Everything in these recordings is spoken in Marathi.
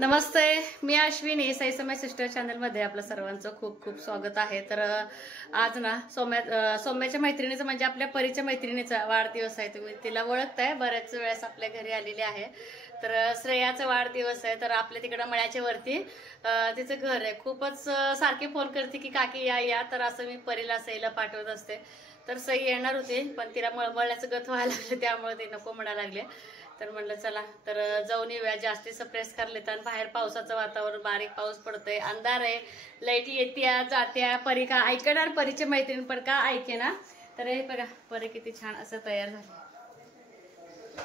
नमस्ते, मी अश्विनी. साई समय सिस्टर चॅनलमध्ये आपलं सर्वांचं खूप खूप स्वागत आहे. तर आज ना सौम्याच्या मैत्रिणीचं म्हणजे आपल्या परीच्या मैत्रिणीचा वाढदिवस आहे. तुम्ही तिला ओळखताय, बऱ्याच वेळेस आपल्या घरी आलेली आहे. तर श्रेयाचा वाढदिवस आहे. तर आपल्या तिकडं मळ्याच्या वरती तिचं घर आहे. खूपच सारखी फोन करते की काकी या. तर असं मी परीला सईला पाठवत असते. तर सई येणार होती, पण तिला मळमळण्याचं गत व्हायला लागलं, त्यामुळे ते नको म्हणायला लागले. तर म्हणलं चला तर जाऊन येऊया. जास्तीचं प्रेस करले तर बाहेर पावसाचं वातावरण, बारीक पाऊस पडतोय, अंधार आहे, लाईट येत्या जात्या. परी का ऐकणार, परीचे मैत्रीण पण का ऐके ना. तर हे बघा परी किती छान असं तयार झाली.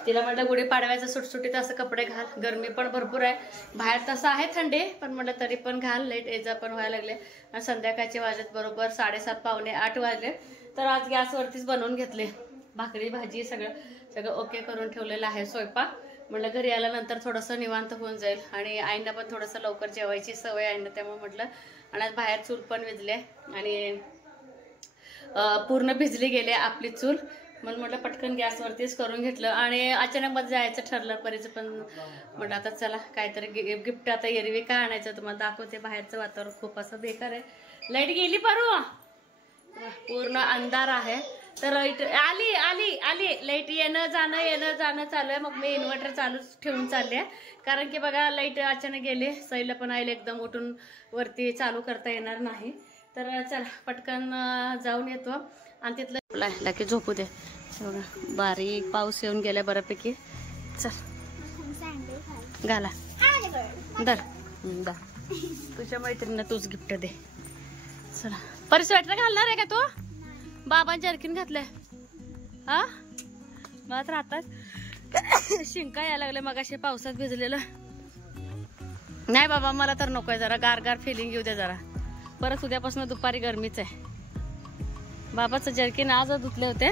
तिला म्हटलं गुढी पाडव्याचं सुटसुटीत असं कपडे घाल, गरमी पण भरपूर आहे बाहेर, तसं आहे थंडी, पण म्हटलं तरी पण घाल. लेट एजा पण व्हायला लागले. संध्याकाळचे वाजत बरोबर 7:30 पावणे 8 वाजले. तर आज गॅसवरतीच बनवून घेतले, भाकरी भाजी सगळं ओके करून ठेवलेलं आहे. स्वयंपाक म्हटलं घरी आल्यानंतर थोडंसं निवांत होऊन जाईल. आणि आईंना पण थोडंसं लवकर जेवायची सवय आईंना, त्यामुळे म्हटलं. आणि आज बाहेर चूल पण विजले आणि पूर्ण भिजली गेले आपली चूल, म्हणून म्हटलं पटकन गॅसवरतीच करून घेतलं. आणि अचानक मध्ये जायचं ठरलं परीचं, पण म्हटलं आता चला काहीतरी गिफ्ट आता एरवी काय आणायचं तुम्हाला दाखवते. बाहेरचं वातावरण खूप असं बेकार आहे. लाईट गेली पारू, पूर्ण अंधार आहे. तर आली लाईट येणं जाणं चालू आहे. मग मी इन्व्हर्टर चालू ठेवून चालले, कारण की बघा लाईट अचानक गेली. सईला पण आईल एकदम उठून वरती चालू करता येणार नाही. तर चला पटकन जाऊन येतो आणि तिथलं की झोपू दे. बघा बारीक पाऊस येऊन गेला बऱ्यापैकी. चल घाला दर तुझ्या मैत्रिणीला तूच गिफ्ट दे. चला परी स्वेटर घालणार आहे का तू? बाबांनी जर्किन घातलंय. हा मला तर आता शिंका यायला लागले, मग असे पावसात भिजलेलं. नाही बाबा मला तर नकोय, जरा गार फिलिंग येऊ दे जरा. परत उद्यापासून दुपारी गरमीच आहे. बाबाचं जर्किन आज धुतले होते,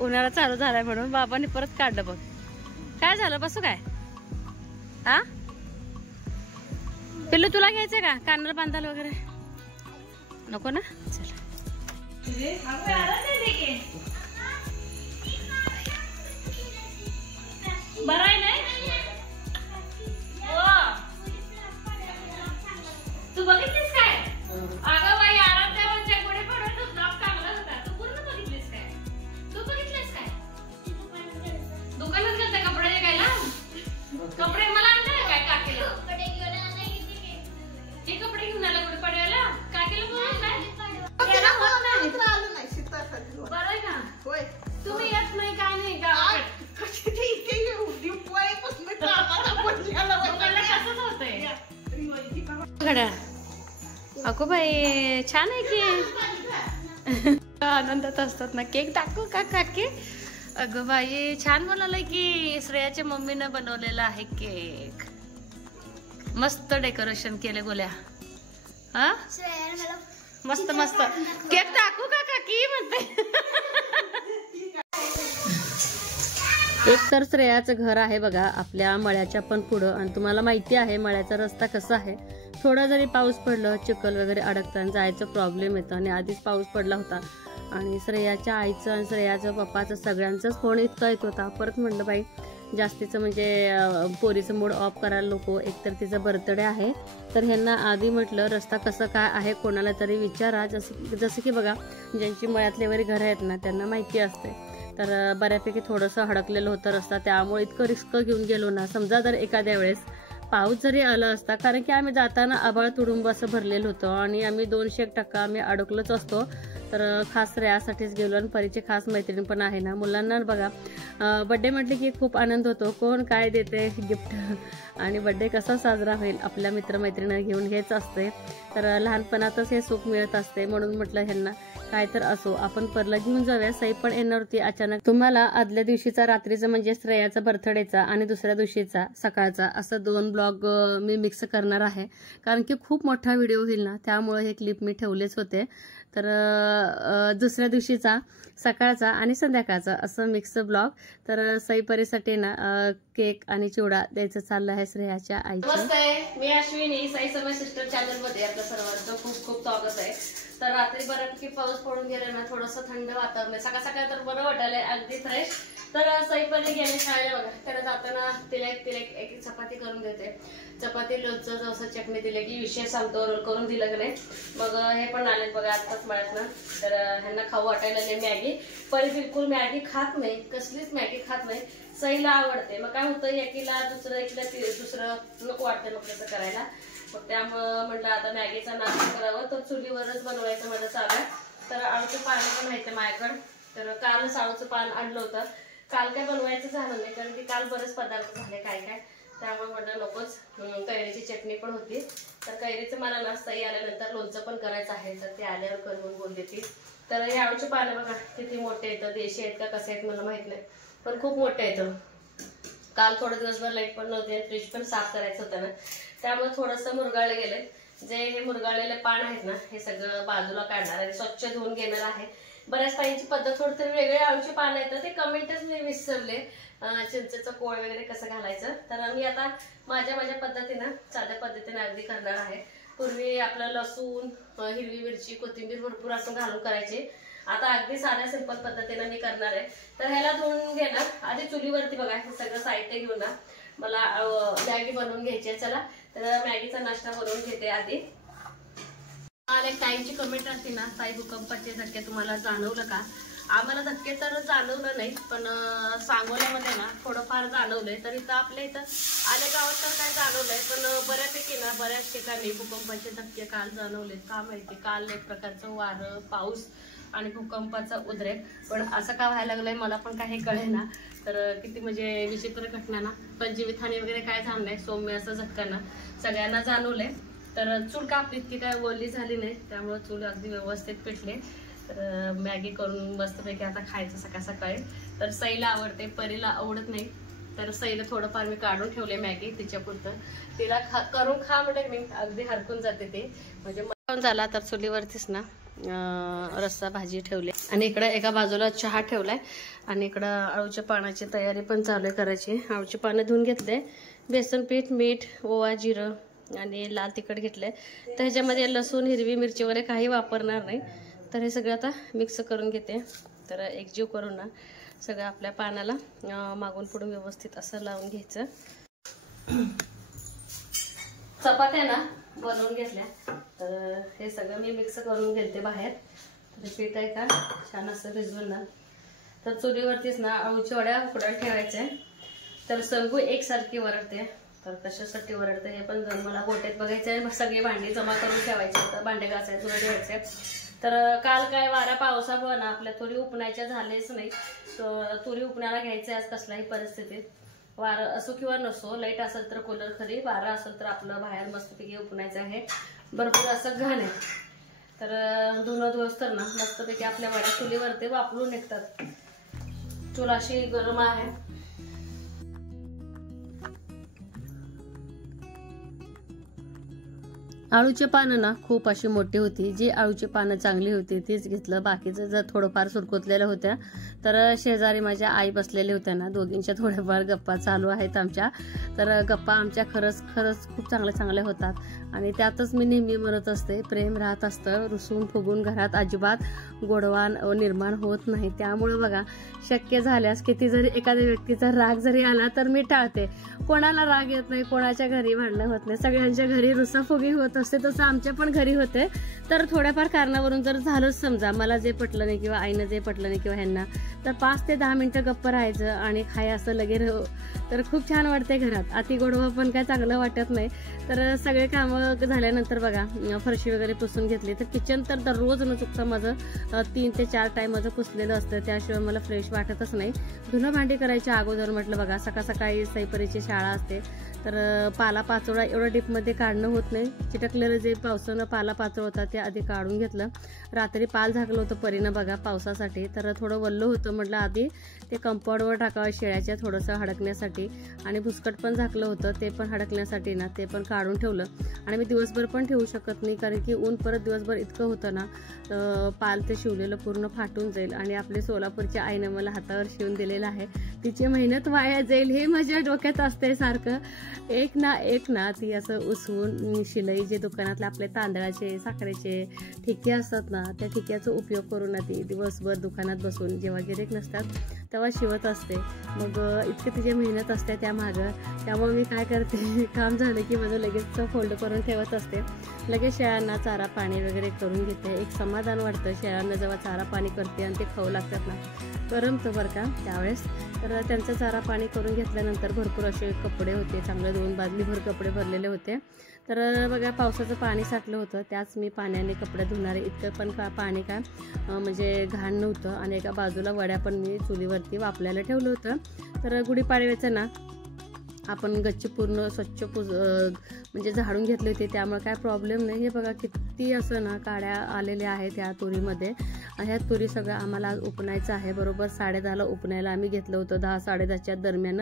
उन्हाळा चालू झालाय म्हणून बाबांनी परत काढलं. बघ काय झालं, बसू काय? हा पिल्लू तुला घ्यायचंय का कानाला बांधायला वगैरे? नको ना. चला बरं आहे ना. तू बघितलीस काय? अगं बाई आराध्यावरच्या गुढी पाडव्याचा ब्लॉग चांगला होता. तू पूर्ण बघितलीस काय? तू बघितलीस काय? दुकानात गेलता कपडे घ्यायला? कपडे मला आणले काय काकीला? हे कपडे घेऊन आला गुढी पाडव्याला काकीला बोलून काय? बरं आहे ना. तुम्ही येत नाही काय नाही गावाकडे. अगो बाई छान आहे की. आनंदात असतात ना. केक दाखवू का काकी? अगं बाई छान बनवलंय की. श्रेयाच्या मम्मीनं बनवलेला आहे केक. मस्त डेकोरेशन केले गोल्या. हा मस्त मस्त केक दाखवू का काकी म्हणते. एक तर श्रेयाचं घर आहे बघा आपल्या मळ्याच्या पण पुढं, आणि तुम्हाला माहिती आहे मळ्याचा रस्ता कसा आहे. थोडा जरी पाऊस पडलं चिखल वगैरे अडकतं, जायचं प्रॉब्लेम येतं. आणि आधीच पाऊस पडला होता, आणि श्रेयाच्या आईचं आणि श्रेयाचं पप्पाचं सगळ्यांचंच फोन इतका येत होता. परत म्हटलं बाई जास्तीचं म्हणजे पोरीचं मूड ऑफ करायला नको. एकतर तिचं बर्थडे आहे, तर ह्यांना आधी म्हटलं रस्ता कसं काय आहे कोणाला तरी विचारा. जसं की बघा ज्यांची मळ्यातले वगैरे घर आहेत ना त्यांना माहिती असते. तर बऱ्यापैकी थोडंसं हडकलेलं होतं रस्ता, त्यामुळे इतकं रिस्क घेऊन गेलो ना. समजा जर एखाद्या वेळेस पाऊस जरी आला असता, कारण की आम्ही जाताना आभाळ तुडुंब असं भरलेलं होतं आणि आम्ही 200% आम्ही अडकलोच असतो. तर खास श्रेयासाठीच गेलो, आणि परीची खास मैत्रीण पण आहे ना. मुलांना बघा बड्डे म्हटले की खूप आनंद होतो, कोण काय देते गिफ्ट, आणि बड्डे कसा साजरा होईल आपल्या मित्रमैत्रिणी घेऊन हेच असते. तर लहानपणातच हे सुख मिळत असते, म्हणून म्हटलं ह्यांना काय तर असो आपण परला घेऊन जाऊया. सई पण येणार होती अचानक. तुम्हाला आदल्या दिवशीचा रात्रीचा म्हणजे श्रेयाचा बर्थडेचा आणि दुसऱ्या दिवशीचा सकाळचा असं 2 ब्लॉग मी मिक्स करणार आहे, कारण की खूप मोठा व्हिडिओ होईल ना, त्यामुळे हे क्लिप मी ठेवलेच होते. तर दुसऱ्या दिवशीचा सकाळचा आणि संध्याकाळचा असं मिक्स ब्लॉग. तर सई परीसाठी ना केक आणि चिवडा द्यायचं चाललं आहे श्रेयाच्या आईचं. नमस्ते, मी अश्विनी, साई समय सिस्टर चॅनल मध्ये आपल्या सर्वांचं खूप खूप स्वागत आहे. तर रात्री बऱ्यापैकी पाऊस पडून गेला ना, थोडंसं थंड वातावरण, सकाळ सकाळ तर बरं वाटायलंय, अगदी फ्रेश. तर सईपणे गेले शाळेला बघा, त्याला जाताना तिला एक चपाती करून देते. चपाती, लोणचं, जसं चटणी दिले की विषय सांगतो, रोल करून दिलं की नाही. मग हे पण आलेत बघा आत्ताच मळ्यात ना, तर ह्यांना खाऊ वाटायला नाही मॅगी. परी बिलकुल मॅगी खात नाही, कसलीच मॅगी खात नाही. सईला आवडते. मग काय होतं, एकीला दुसरं नको वाटतं मग तसं करायला. मग त्यामुळं म्हटलं आता मॅगीचा नाश्ता करावं, तर चुलीवरच बनवायचं माझं चालू आहे. तर आळूचं पान पण माहिती माझ्याकडं, तर कालच आळूचं पान आणलं होतं. काल काय बनवायचं झालं नाही, कारण की काल बरेच पदार्थ झाले काय त्यामुळे म्हटलं नकोच. कैरीची चटणी पण होती, तर कैरीचं मला ना सई आल्यानंतर लोणचं पण करायचं आहे, तर ते आल्यावर करून बोल देते. तर हे आळूचे पानं बघा किती मोठे येतं, देशी आहेत का कसे आहेत मला माहित नाही, पण खूप मोठे येतं. काल थोडं दिवसभर लाईट पण नव्हते, फ्रीज पण साफ करायचं होतं ना, त्यामुळे थोडंसं मुरगाळले गेले. जे हे मुरगाळलेले पान आहेत ना, हे सगळं बाजूला काढणार आणि स्वच्छ धुवून घेणार आहे. बऱ्याच ताईंची पद्धत थोडी तरी वेगळे आळूचे पान येतं, ते कमेंटच मी विसरले. चिंचेचं कोळ वगैरे कसं घालायचं, तर मी आता माझ्या पद्धतीनं साध्या पद्धतीने अगदी करणार आहे. पूर्वी आपलं लसूण, हिरवी मिरची, कोथिंबीर भरपूर असं घालून करायचे. आता अगदी साध्या सिंपल पद्धतीने मी करणार आहे. तर ह्याला धुवून घेणार आधी चुलीवरती बघा, हे सगळं साहित्य घेऊन ना मला मॅगी बनवून घ्यायची आहे. चला तर मॅगीचा नाश्ता बनवून घेते आधी. मला एक ताईंची कमेंट असते ना, ताई भूकंपाचे धक्के तुम्हाला जाणवलं का? आम्हाला धक्के तर जाणवलं नाही, पण सांगोल्यामध्ये ना थोडंफार जाणवलंय. तर इथं आपल्या इथं आलेगावात तर काय जाणवलंय, पण बऱ्यापैकी ना बऱ्याच ठिकाणी भूकंपाचे धक्के काल जाणवले. का माहिती, काल एक प्रकारचं वारं, पाऊस आणि भूकंपाचा उद्रेक. पण असं का व्हायला लागलंय मला पण काही कळेना. तर किती म्हणजे विचित्र घटना ना. पण जीवितहानी वगैरे काय झालं नाही, सौम्य असं झटकाना सगळ्यांना जाणवलंय. तर चूल का आपली इतकी काय ओली झाली नाही, त्यामुळे चूल अगदी व्यवस्थित पेटले. तर मॅगी करून मस्तपैकी आता खायचं सकाळ सकाळी. तर सईला आवडते, परीला आवडत नाही. तर सईला थोडंफार मी काढून ठेवले मॅगी तिच्यापुरतं. तिला करून खा म्हणजे मी अगदी हरकून जाते ते. म्हणजे झाला तर चुलीवरतीच ना रस्सा भाजी ठेवली आणि इकडे एका बाजूला चहा ठेवलाय आणि इकडं आळूच्या पानाची तयारी पण चालू आहे करायची. आळूचे पानं धुवून घेतले, बेसन पीठ, मीठ, ओवा, जिरं आणि लाल तिखट घेतलंय. तर ह्याच्यामध्ये लसूण, हिरवी मिरची वगैरे काही वापरणार नाही. तर हे सगळं आता मिक्स करून घेते. तर एकजीव करून ना सगळं आपल्या पानाला मागून पुढून व्यवस्थित असं लावून घ्यायचं. चपात्या ना बनवून घेतल्या. तर हे सगळं मी मिक्स करून घेते बाहेर. तर पीठ आहे का छान असं भिजवून ना, तर चुलीवरतीच ना अळूच्या वड्या उकडायला ठेवायचे. तर संगू एकसारखी वरडते, तर कशासाठी वरडते हे पण जर मला गोट्यात बघायचे. सगळे भांडी जमा करून ठेवायचे, तर भांडे घासायचे, तुला ठेवायचे. तर काल काय वारा पावसामुळे ना आपल्या तुरी उपण्याच्या झालेच नाही. तर तुरी उपण्याला घ्यायचे आज कसल्याही परिस्थितीत, वारं असो किंवा नसो, लाईट असेल तर कूलर खरी, वारा असेल तर आपलं बाहेर मस्तपैकी उपणायचं आहे. भरपूर असं घाण आहे. तर धुणं दिवस तर ना मस्तपैकी आपल्या वाड्या चुलीवरती वापरून निघतात. चूल अशी गरम आहे. आळूची पानं ना खूप अशी मोठी होती. जी आळूची पानं चांगली होती तीच घेतलं, बाकीचं जर थोडंफार सुरकुतलेल्या होत्या. तर शेजारी माझ्या आई बसलेल्या होत्या ना, दोघींच्या थोड्याफार गप्पा चालू आहेत आमच्या. तर गप्पा आमच्या खरंच खूप चांगल्या होतात आणि त्यातच मी नेहमी म्हणत असते, प्रेम राहत असतं. रुसून फुगून घरात अजिबात गोडवा निर्माण होत नाही. त्यामुळे बघा, शक्य झाल्यास किती जरी एखाद्या व्यक्तीचा राग जरी आला तर मी टाळते. कोणाला राग येत नाही, कोणाच्या घरी भांडणं होत नाही, सगळ्यांच्या घरी रुसाफुगी होत असते. तसं आमच्या पण घरी होते. तर थोड्याफार कारणावरून जर झालंच समजा, मला जे पटलं नाही किंवा आईनं जे पटलं नाही किंवा ह्यांना, तर 5 ते 10 मिनिटं गप्प राहायचं आणि खाय असं लगे तर खूप छान वाटते घरात. अति गोडवा पण काय चांगलं वाटत नाही. तर सगळे कामं झाल्यानंतर बघा फरशी वगैरे पुसून घेतली. तर किचन तर दररोज न चुकता माझं 3 ते 4 टाइम माझं पुसलेलं असतं, त्याशिवाय मला फ्रेश वाटतच नाही. धुणं भांडी करायच्या अगोदर म्हटलं बघा, सकाळी सईपरीची शाळा असते. तर पाला पाचोळा एवढं डीपमध्ये काढणं होत नाही. चिटकलेलं जे पावसानं पाला पाचोळा होता ते आधी काढून घेतलं. रात्री पाल झाकलं होतं परीनं बघा पावसासाठी. तर थोडं वल्ल होतं, म्हटलं आधी ते कंपाऊंडवर टाकावं शेळ्याच्या थोडंसं हडकण्यासाठी. ठेवण्यासाठी आणि बुसकट पण झाकलं होतं ते पण हडकण्यासाठी ना, ते पण काढून ठेवलं. आणि मी दिवसभर पण ठेवू शकत नाही कारण की ऊन परत दिवसभर इतकं होतं ना, पाल ते शिवलेलं पूर्ण फाटून जाईल. आणि आपले सोलापूरच्या आईनं मला हातावर शिवून दिलेलं आहे, तिची मेहनत वाया जाईल हे माझ्या डोक्यात असते सारखं. एक ना ती असं उसवून शिलाई जे दुकानातले आपले तांदळाचे साखरेचे ठिके असतात ना, त्या ठिक्याचा उपयोग करून ना ती दिवसभर दुकानात बसून जेव्हा गिऱ्हाईक नसतात तेव्हा शिवत असते. मग इतकी तिची मेहनत असते त्यामागं. त्यामुळे मी काय करते, काम झालं की माझं लगेच फोल्ड करून ठेवत असते. लगेच शेळ्यांना चारा पाणी वगैरे करून घेते. एक समाधान वाटतं शेळ्यांना जेव्हा चारा पाणी करते आणि ते खाऊ लागतात ना, करमतं बरं का त्यावेळेस. तर त्यांचं चारा पाणी करून घेतल्यानंतर भरपूर असे कपडे होते, चांगले 2 बादलीभर कपडे भरलेले होते. तर बघा पावसाचं पाणी साठलं होतं, त्याच मी पाण्याने कपडे धुणारे. इतकं पण पाणी काय म्हणजे घाण नव्हतं. आणि एका बाजूला वड्या पण मी चुलीवरती वापरायला ठेवलं होतं. तर गुढीपाडव्याचं ना आपण गच्ची पूर्ण स्वच्छ म्हणजे झाडून घेतले होते, त्यामुळे काय प्रॉब्लेम नाही. हे बघा किती असं ना काड्या आलेल्या आहेत ह्या तुरीमध्ये. ह्या तुरी सगळं आम्हाला आज उपणायचं आहे. बरोबर 10:30ला उपणायला आम्ही घेतलं होतं, 10-10:30च्या दरम्यान.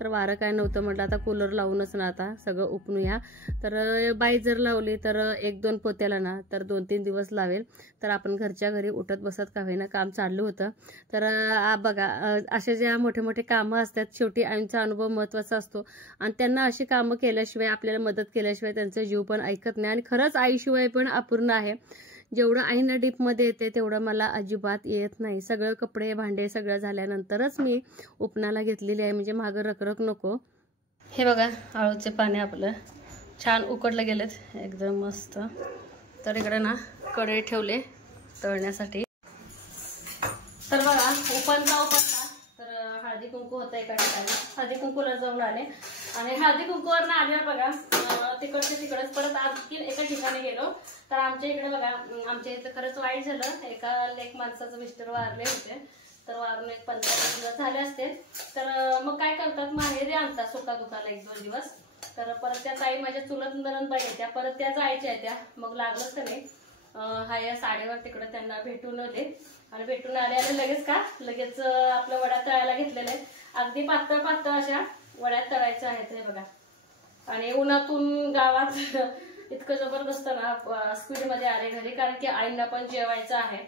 तर वारं काय नव्हतं, म्हटलं आता कूलर लावूनच ना आता सगळं उपणूया. तर बाई जर लावली तर 1-2 पोत्याला ना तर 2-3 दिवस लावेल. तर आपण घरच्या घरी उठत बसत का होईना काम चाललं होतं. तर बघा असे ज्या मोठे मोठे कामं असतात, शेवटी आईंचा अनुभव महत्त्वाचा असतो. आणि त्यांना अशी कामं केल्याशिवाय, आपल्याला मदत केल्याशिवाय त्यांचा जीव पण ऐकत नाही. आणि खरंच आईशिवाय पण अपूर्ण आहे. जेवढं आईनं डीपमध्ये येते तेवढं मला अजिबात येत नाही. सगळं कपडे भांडे सगळं झाल्यानंतरच मी उपणाला घेतलेली आहे, म्हणजे मागं रखरख नको. हे बघा आळूचे पाणी आपलं छान उकडलं गेलेत एकदम मस्त. तर इकडे ना कढई ठेवले तळण्यासाठी. तर बघा उपणता तर हळदी कुंकू होतं एका ठिकाणी, हळदी कुंकूला जाऊन आले. आणि हळदी कुंकूवर ना आल्यावर बघा तिकडच परत आणखी एका ठिकाणी गेलो. तर आमच्या इकडे बघा, आमच्या इथं खरंच वाईट झालं. एका लेक माणसाचं मिस्टर वारले होते. तर वारून एक 15 दिवस झाले असते. तर मग काय करतात, माहेरी आणतात सुका दुखाला 1-2 दिवस. तर परत त्या ताई माझ्या चुलत नणंदबाई आहेत, परत त्या जायच्या त्या. मग लागलंच का नाही हा या साडीवर तिकडे त्यांना भेटून होते. आणि भेटून आले लगेच आपल्या वड्या तळायला घेतलेल्या आहेत. अगदी पातळ पातळ अशा वड्या तळायच्या आहेत हे बघा. आणि उन्हातून गावात इतकं जबरदस्त ना स्पीड मध्ये आले घरी, कारण की आईंना पण जेवायचं आहे.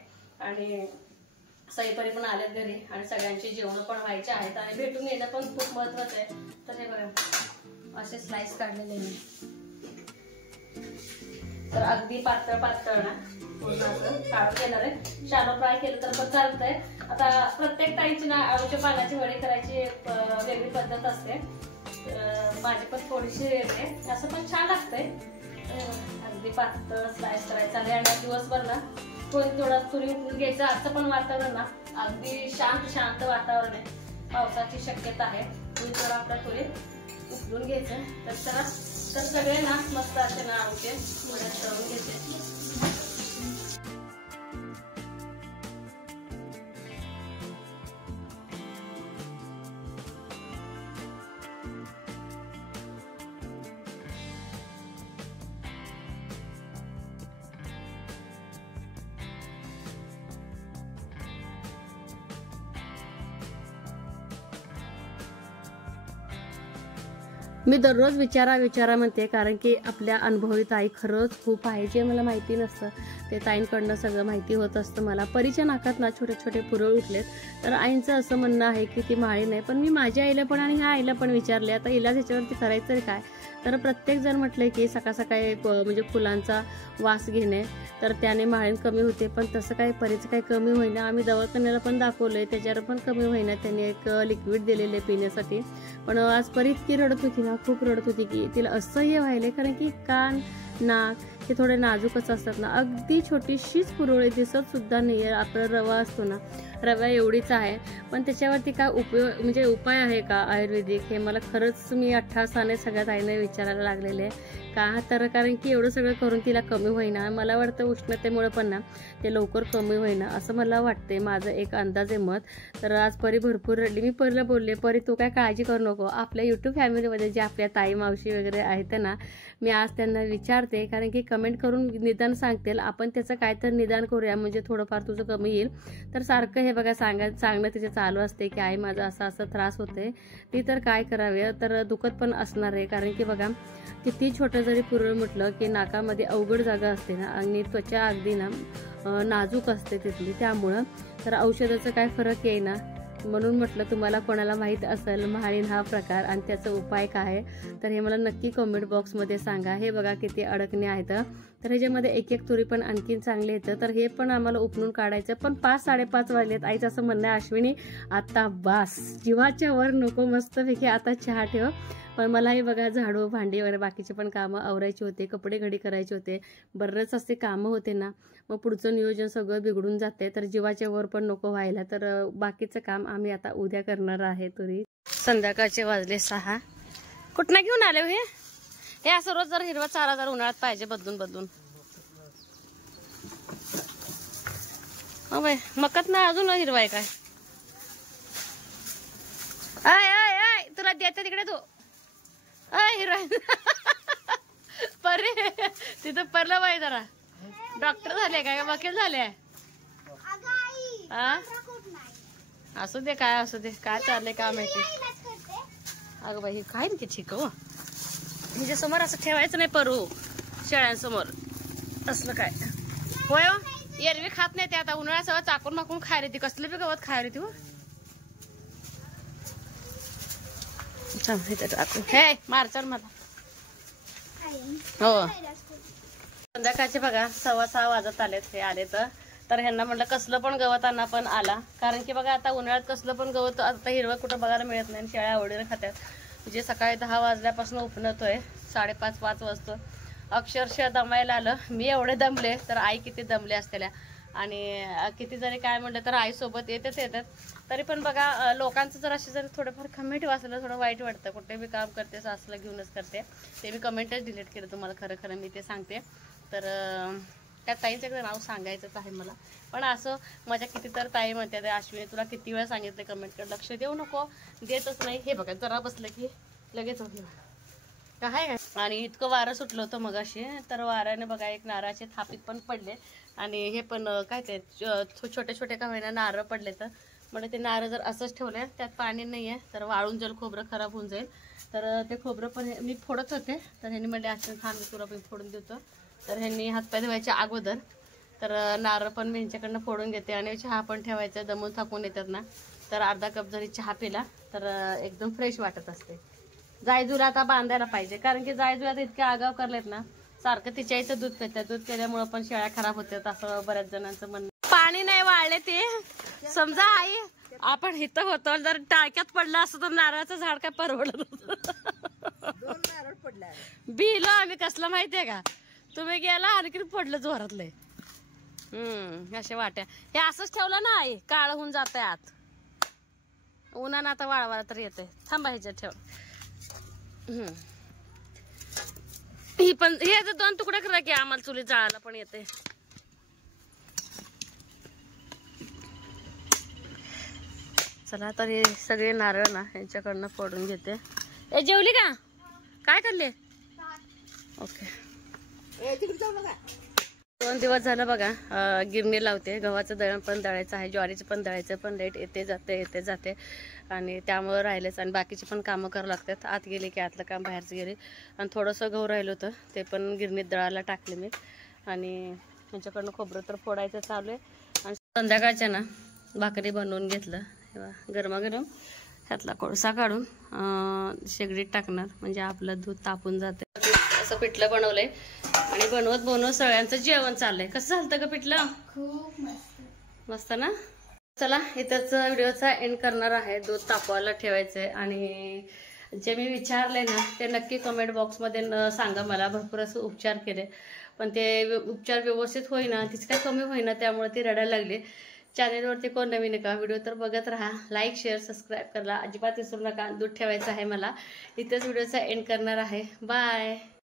आणि सईपरी पण आल्यात घरी आणि सगळ्यांची जेवण पण व्हायचे आहेत. आणि भेटून येणं पण खूप महत्वाचं आहे. तर हे बघा असे स्लाइस काढलेले मी. तर अगदी पातळ पातळ ना पूर्ण असं काढून घेणार आहे. शॅलो फ्राय केलं तर पण चालतंय. आता प्रत्येक ताईची ना आळूच्या पानाची वडी करायची वेगळी पद्धत असते. माझी पण थोडीशी वेगळी, असं पण छान लागतंय. अगदी पातळ स्लाइस करायचं आहे. आणि दिवसभर ना थोडा तुरी उकळून घ्यायचं. आजचं पण वातावरण ना अगदी शांत वातावरण आहे, पावसाची शक्यता आहे. थोडा आपला तुरी उकळून घ्यायचं. तर सगळे ना मस्त असे ना आमचे वड्या तळून घेते. मी दररोज विचारा म्हणते, कारण की आपल्या अनुभवी ताई खरंच खूप आहे. जे मला माहिती नसतं ते ताईंकडनं सगळं माहिती होत असतं मला. परीच्या नाकात ना छोटे छोटे पुरळ उठलेत. तर आईंचं असं म्हणणं आहे की ती माळी नाही, पण मी माझ्या आईला पण आणि ह्या आईला पण विचारले आता इलाज ह्याच्यावरती करायचं काय. तर प्रत्येक जण म्हटलंय की सकाळी म्हणजे फुलांचा वास घेणे तर त्याने माळी कमी होते. पण तसं काही परीचं काही कमी होईना. आम्ही दवाखान्याला पण दाखवलंय, त्याच्यावर पण कमी होईना. त्यांनी एक लिक्विड दिलेले पिण्यासाठी. पण आज परी इतकी रडत होती ना, खूप रडत होती की तिला असह्य व्हायले, कारण की कान नाक हे थोडे नाजूकच असतात ना. अगदी छोटीशीच पुरवळी दिसत सुद्धा नाहीये. आपला रवा असतो ना, रवा एवढीच आहे. पण त्याच्यावरती काय म्हणजे उपाय आहे का आयुर्वेदिक, हे मला खरंच मी अठ्ठासाने सगळ्यात आईने विचारायला लागलेले का. तर कारण की एवढं सगळं करून तिला कमी होईना. मला वाटतं उष्णतेमुळे पण ना ते लवकर कमी होईना असं मला वाटते, माझं एक अंदाजे मत. तर आज परी भरपूर रडली. मी परीला बोलले, परी तू काय काळजी करू नको. आपल्या यूट्यूब फॅमिलीमध्ये जे आपल्या ताई मावशी वगैरे आहेत ना, मी आज त्यांना विचारते, कारण की कमेंट करून निदान सांगतील, आपण त्याचं काय तर निदान करूया, म्हणजे थोडंफार तुझं कमी येईल. तर सारखं हे बघा सांगणं तिचे चालू असते की आई माझा असा असा त्रास होते. ती तर काय करावे, तर दुखत पण असणार आहे. कारण की बघा किती छोटं जरी पुरळ म्हटलं की नाकामध्ये अवघड जागा असते ना, आणि त्वचा अगदी ना नाजूक असते तिथली, त्यामुळं तर औषधाचा काय फरक येईना. म्हणून म्हटलं तुम्हाला कोणाला माहीत असेल म्हाळीण हा प्रकार आणि त्याचा उपाय काय आहे तर हे मला नक्की कमेंट बॉक्समध्ये सांगा. हे बघा किती अडकणे आहेत, तर ह्याच्यामध्ये एक एक तुरी पण आणखीन चांगले येतं. तर हे पण आम्हाला उपणून काढायचं, पण 5-5:30 वाजलेत. आईचं असं म्हणणं आहे अश्विनी आता बास, जीवाच्या वर नको, मस्तपैकी आता चहा ठेव. पण मलाही बघा झाडू भांडी वगैरे बाकीचे पण कामं आवरायची होते, कपडे घडी करायचे होते, बरेच असे कामं होते ना, मग पुढचं नियोजन सगळं बिघडून जाते. तर जीवाच्या वर पण नको व्हायला, तर बाकीचं काम आम्ही आता उद्या करणार आहे. तरी संध्याकाळचे वाजले 6. कुठनं घेऊन आले हे असं रोज जर हिरवा चारा जर उन्हाळ्यात पाहिजे बदलून बदलून. हो बाय, मकत ना अजून हिरवा आहे काय? आय आय आय तुला द्यायचं तिकडे तू. आय हिरवा परे तिथं पडलं बाई जरा. डॉक्टर झाले काय, वकील झाले? असू दे काय असू दे, काय चाललंय काय माहिती. अगं बाई काय ना की ठीक हो, हिच्या समोर असं ठेवायचं नाही परू, शेळ्यांसमोर असलं काय. होय एरवी खात नाही ते, आता उन्हाळ्यात सगळं चाकून माकून खायला ती, कसलं बी गवत खायला ती. टाकू हे मारचाल मला. हो संध्याकाळचे बघा 6:15 वाजत आलेत. हे आले तर ह्यांना म्हटलं कसलं पण गवत आणा, पण आला. कारण की बघा आता उन्हाळ्यात कसलं पण गवत आता हिरवं कुठं बघायला मिळत नाही, शेळ्या आवडीने खात्यात. म्हणजे सकाळी 10 वाजल्यापासून उपनतोय, 5:30-5 वाजतो. अक्षरशः दमायला आलं. मी एवढे दमले तर आई किती दमले असतेल्या. आणि किती जरी काय म्हटलं तर आईसोबत येतात. तरी पण बघा लोकांचं जर असे जर थोडंफार कमेंट वाचलं थोडं वाईट वाटतं. कुठे बी काम करते सासला घेऊनच करते, ते मी कमेंटच डिलीट केलं. तुम्हाला खरं खरं मी ते सांगते. तर त्या ताईंचं नाव सांगायचंच आहे मला, पण असं माझ्या किती तर ताई म्हणते अश्विनी तुला किती वेळा सांगितलं कमेंटकडे लक्ष देऊ नको, देतच नाही. हे बघा जरा बसलं की लगेच होते काय. आणि इतकं वारं सुटलं होतं मग अशी, तर वाऱ्याने बघा एक नारळाचे थापीत पण पडले. आणि हे पण काय ते छोटे छोटे का होईना नारळ पडले. तर म्हणजे ते नारळ जर असंच ठेवले त्यात पाणी नाही आहे तर वाळून जाईल, खोबरं खराब होऊन जाईल. तर ते खोबरं पण मी फोडत होते, तर ह्यांनी म्हणले असं थांब मी तुला पण फोडून देतो. तर ह्यांनी हातपाय धुवायच्या अगोदर तर नारळ पण मी ह्यांच्याकडनं फोडून घेते. आणि चहा पण ठेवायचा, दमून थाकून येतात ना, तर अर्धा कप जरी चहा पिला तर एकदम फ्रेश वाटत असते. जायजूला आता बांधायला पाहिजे, कारण की जायजूला आता इतके आगाव करलेत ना, सारखं तिच्या इथं दूध पितात. दूध केल्यामुळे पण शेळ्या खराब होतात असं बऱ्याच जणांचं म्हणणं. पाणी नाही वाळले ते समजा आई, आपण इथं होतो जर टाक्यात पडलं असतं तर नारळाचं झाड काय परवडलं बिल आम्ही कसलं माहितीये का, तुम्ही गेला आणखी पडलं जोरातलंय. अशा वाट्या हे असंच ठेवलं ना आई काळ होऊन जात आत. उन्हानं आता वाळवायला तर येते. थांबा ह्याच्यात ठेव. ही पण हे 2 तुकडे करा की आम्हाला चुली जाळायला पण येते. चला तर हे सगळे नारळ ना यांच्याकडनं फोडून घेते. ए जेवली का, काय करले? ओके 2 दिवस झालं बघा गिरणी लावते. गव्हाचं दळण पण दळायचं आहे, ज्वारीचं पण दळायचं, पण लेट येते जाते आणि त्यामुळे राहिलेच. आणि बाकीची पण कामं करावं लागतात. आत गेले की आतलं काम बाहेरचं गेले. आणि थोडंसं गहू राहिलं होतं ते पण गिरणीत दळायला टाकले मी. आणि त्यांच्याकडनं खोबरं तर फोडायचं चालू आहे. आणि संध्याकाळच्या ना भाकरी बनवून घेतलं, गरमागरम ह्यातला कोळसा काढून शेगडीत टाकणार, म्हणजे आपलं दूध तापून जाते. असं पिठलं बनवलंय आणि बनवत सगळ्यांचं जेवण चाललंय. कसं झालं का पिठलं? खूप मस्त ना. चला इथंच व्हिडिओचा एंड करणार आहे. दूध तापवायला ठेवायचंय. आणि जे मी विचारले ना ते नक्की कमेंट बॉक्समध्ये सांगा मला. भरपूर असं उपचार केले पण ते उपचार व्यवस्थित होईना, तिचं काय कमी होईना, त्यामुळे ती रडायला लागली. चॅनेलवरती कोण नवीन आहे का, व्हिडिओ तर बघत राहा. लाईक शेअर सबस्क्राईब करायला अजिबात विसरू नका. दूध ठेवायचं आहे मला. इथेच व्हिडिओचा एंड करणार आहे. बाय.